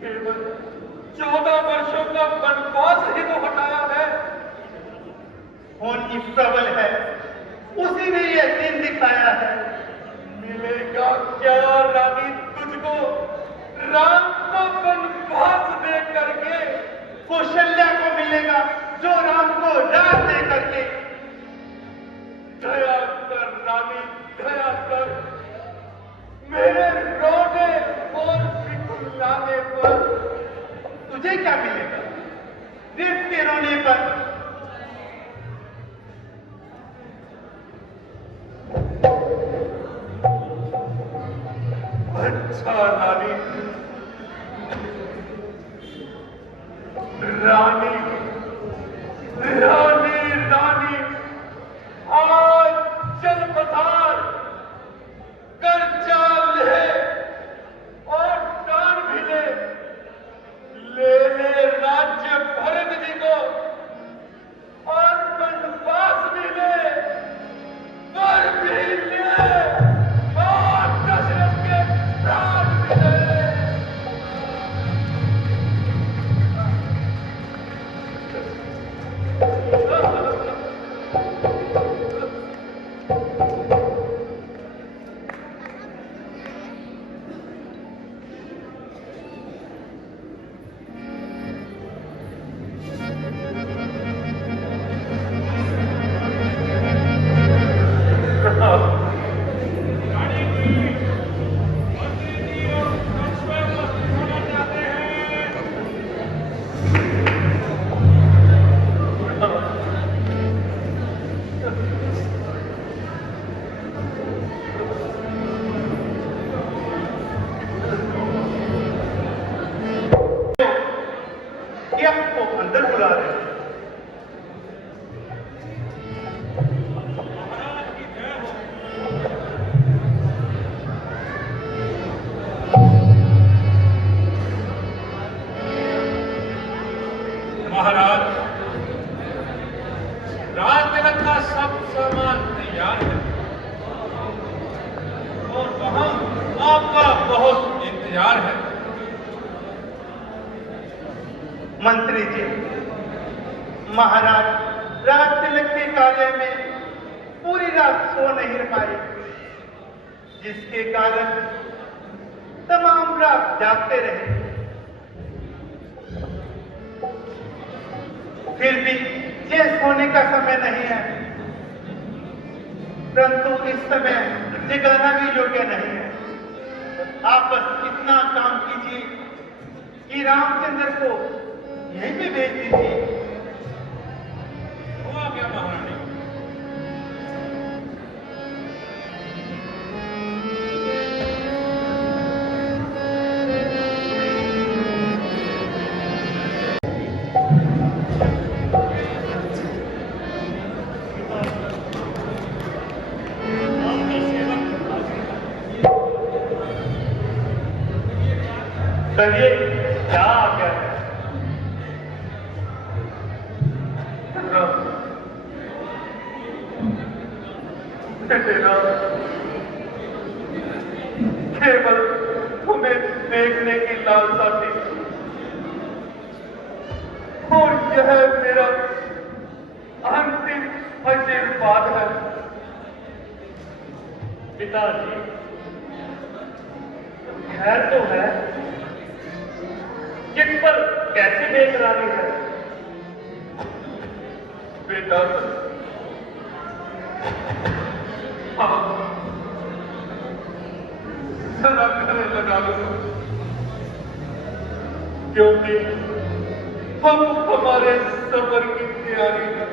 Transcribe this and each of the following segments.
केवल 14 वर्षों का वनवास ही तो हटाया है। कौन की प्रबल है, उसी ने यह दिन दिखाया है। मिलेगा क्या रानी तुझको राम को वनवास दे करके? कौशल्या को मिलेगा जो राम को राज दे करके। दया कर रानी, दया कर। मेरे रोने और पिघलाने पर तुझे क्या मिलेगा देव के रोने पर? अच्छा रानी, रानी रानी रानी, आज चल पधार कर चाल ले और दान भी ले। ले ले राज्य भरत जी को और वनवास भी ले, वर भी ले और दशरथ के प्राण भी ले। को अंदर बुला रहे हैं। महाराज, राजतिलक का सब सामान तैयार है और वहां आपका बहुत इंतजार है। मंत्री जी, महाराज राजतिलक के कार्य में पूरी रात सो नहीं पाए, जिसके कारण तमाम रात जागते रहे। फिर भी यह सोने का समय नहीं है, परंतु इस समय जगाना भी योग्य नहीं है। आप बस इतना काम कीजिए कि रामचंद्र को यहीं पे भेज दीजिए। हुआ क्या महारानी? कहिए क्या आ गया है? केवल तुम्हें देखने की लालसा थी और यह मेरा अंतिम आशीर्वाद है। पिताजी, खैर तो है, किस पर कैसी बेकरारी है? बेटा, हाँ, जरा गले लगा लो, क्योंकि हम हमारे सफर की तैयारी में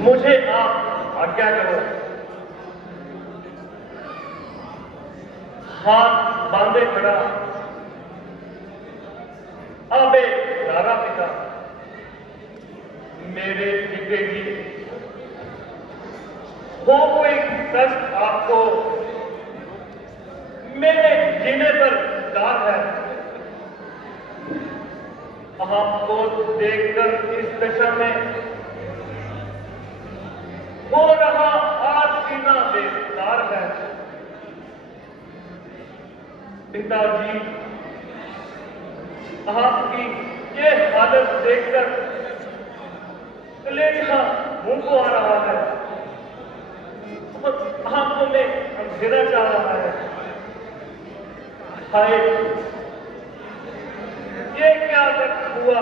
मुझे आप आज्ञा करो। हाथ बांधे खड़ा आबे नारा पिता, मेरे पितेजी हो कोई कष्ट आपको मेरे जीने पर दाग है। आपको देखकर इस दशा में हो रहा आज सीना बेकार है। पिताजी आपकी ये हालत देखकर कलेजा मुंह को आ रहा है और आंखों में अंधेरा जा रहा है। हाय, ये क्या वक्त हुआ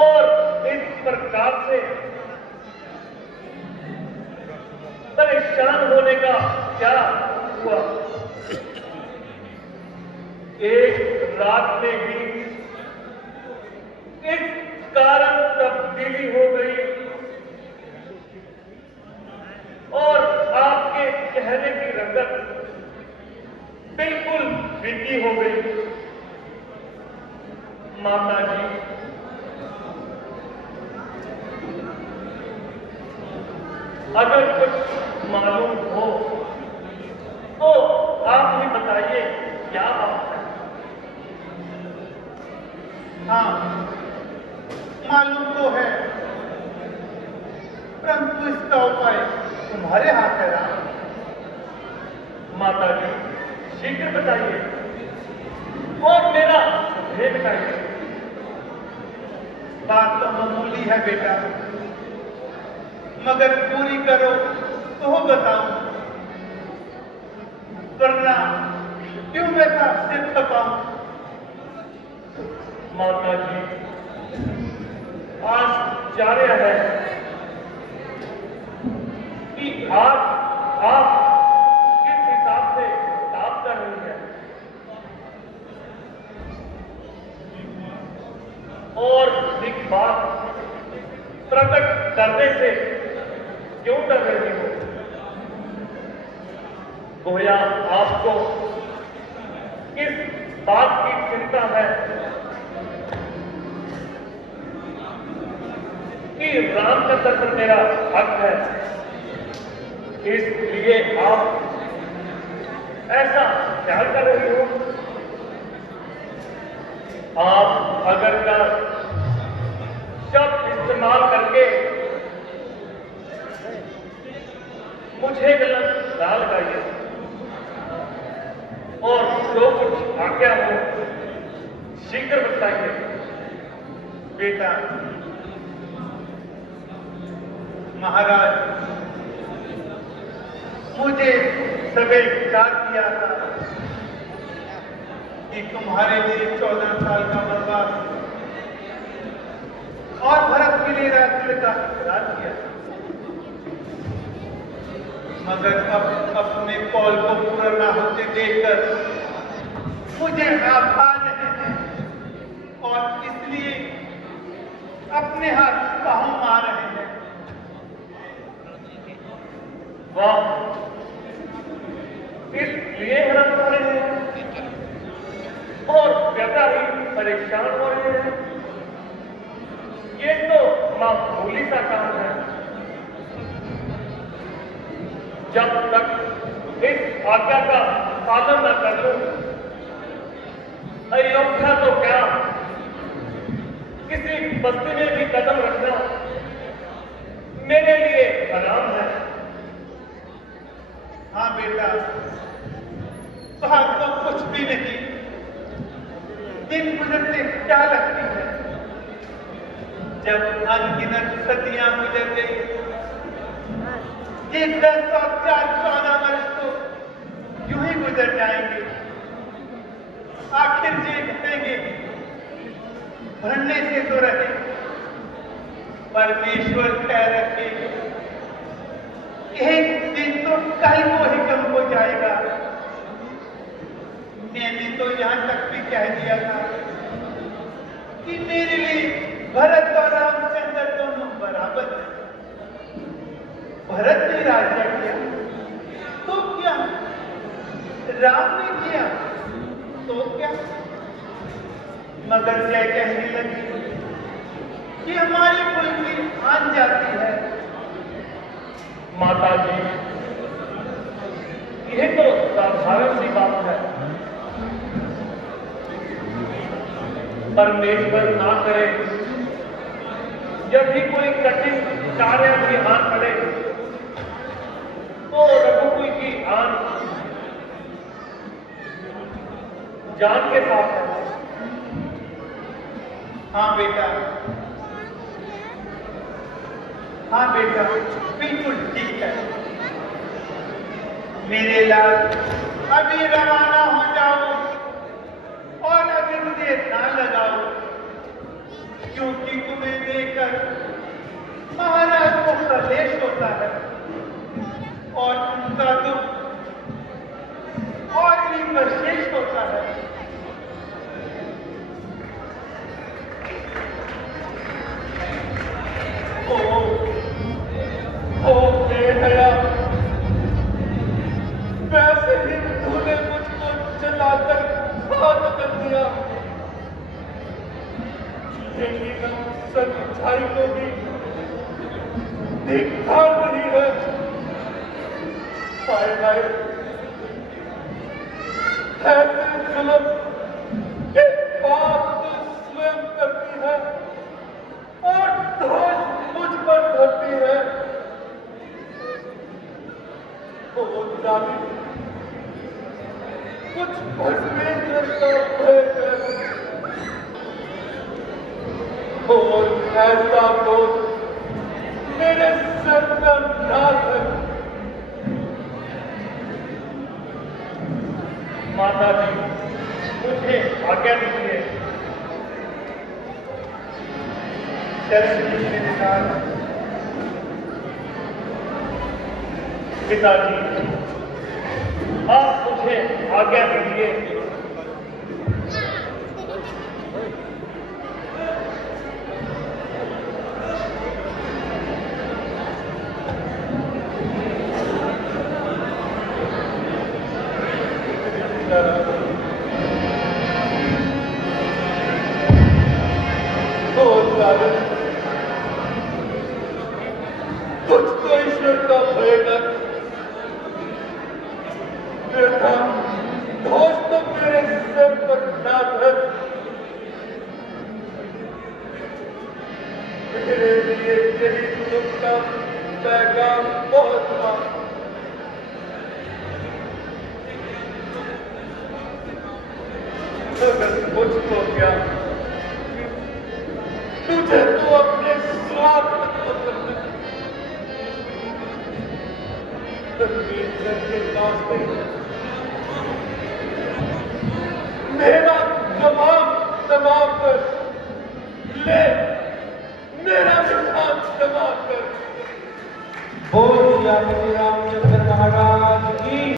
और इस प्रकार से परेशान होने का क्या हुआ। एक रात में ही इस कारण तब्दीली हो गई और आपके चेहरे की रंगत बिल्कुल फीकी हो गई। माता जी, अगर कुछ मालूम हो तो आप ही बताइए क्या बात है। हाँ, मालूम तो है, परंतु इसका उपाय तुम्हारे हाथ है राम। माता जी, शीघ्र बताइए और मेरा भेद बताइए। बात तो मामूली है बेटा, मगर पूरी करो तो बताऊं, वरना क्यों मैं सिर खपाऊं। माता जी, आश्चर्य है कि आज आप किस हिसाब से काम कर रही हैं और एक बात प्रकट करने से क्यों कर रही हो। गोया आपको किस बात की चिंता है कि राम का दर्शन मेरा हक है, इसलिए आप ऐसा ख्याल कर रही हो। आप अगर का शब्द इस्तेमाल करके मुझे गलत ना लगाइए और जो कुछ आज्ञा हो शीघ्र बताइए। बेटा, महाराज मुझे सबे विचार किया था कि तुम्हारे लिए 14 साल का वनवास और भरत के लिए राज्य का इकरार किया, मगर अब अपने कौल को पूरा ना होते देखकर मुझे आभा नहीं है और इसलिए अपने हाथ पांव मार रहे हैं। वाह, इसलिए हरम हो रहे हैं और पिता ही परेशान हो रहे हैं। ये तो मामूली सा काम है। जब तक इस आज्ञा का पालन न कर लूं, अयोध्या तो क्या किसी बस्ती में भी कदम रखना मेरे लिए हराम है। हाँ बेटा, बात तो कुछ भी नहीं, दिन गुजरते क्या लगती है। जब अनगिनत सदियां गुजर गई, ये 10 और 14 वर्ष तो यूं ही गुजर जाएंगे। आखिर ये कहेंगे भरने से तो रहे, परमेश्वर कह रखे एक दिन तो कल को ही कम हो जाएगा। मैंने तो यहां तक भी कह दिया था कि मेरे लिए भरत राज्य किया तो क्या, राम ने किया तो क्या, मगर जय कहने लगी कि हमारी कुल की आन जाती है। माता जी, यह तो साधारण सी बात है। परमेश्वर ना करे यदि कोई कठिन कार्य की आन पड़े तो रघुकुल की आन जान के साथ है। हाँ बेटा, हाँ बेटा, बिल्कुल ठीक है। मेरे लाल, अभी रवाना हो जाओ और अभी मुझे ना लगाओ, क्योंकि तुम्हें देखकर महाराज को प्रलेश होता है और उनका दुख और भी विशेष होता है। ओ बेहया, वैसे ही तूने मुझको जलाकर खाक कर दिया, लेकिन सच्चाई को भी धिक्कार नहीं है। हाय हाय, ऐसे जुल्म के पाप तो स्वयं करती है और दोष मुझ पर ढलती है। ओ जालिम, कुछ भस्मेंद्र का भय कर और ऐसा बोझ मेरे सर का नाश है। माता जी, मुझे आज्ञा दीजिए। शरण दीजिए नाथ। पिताजी, आप मुझे आज्ञा दीजिए। कुछ तो ईश्वर का भय कर, बेटा दोष तो मेरे सर पर ना धर। मेरे लिए यही दुख का पैगाम बहुत था। अगर कुछ तो क्या, तुझे तो अपने स्वार्थ को करना, परमेश्वर के रास्ते मेरा तमाम कर ले, मेरा विधान तमाम कर। बोल श्री रामचंद्र महाराज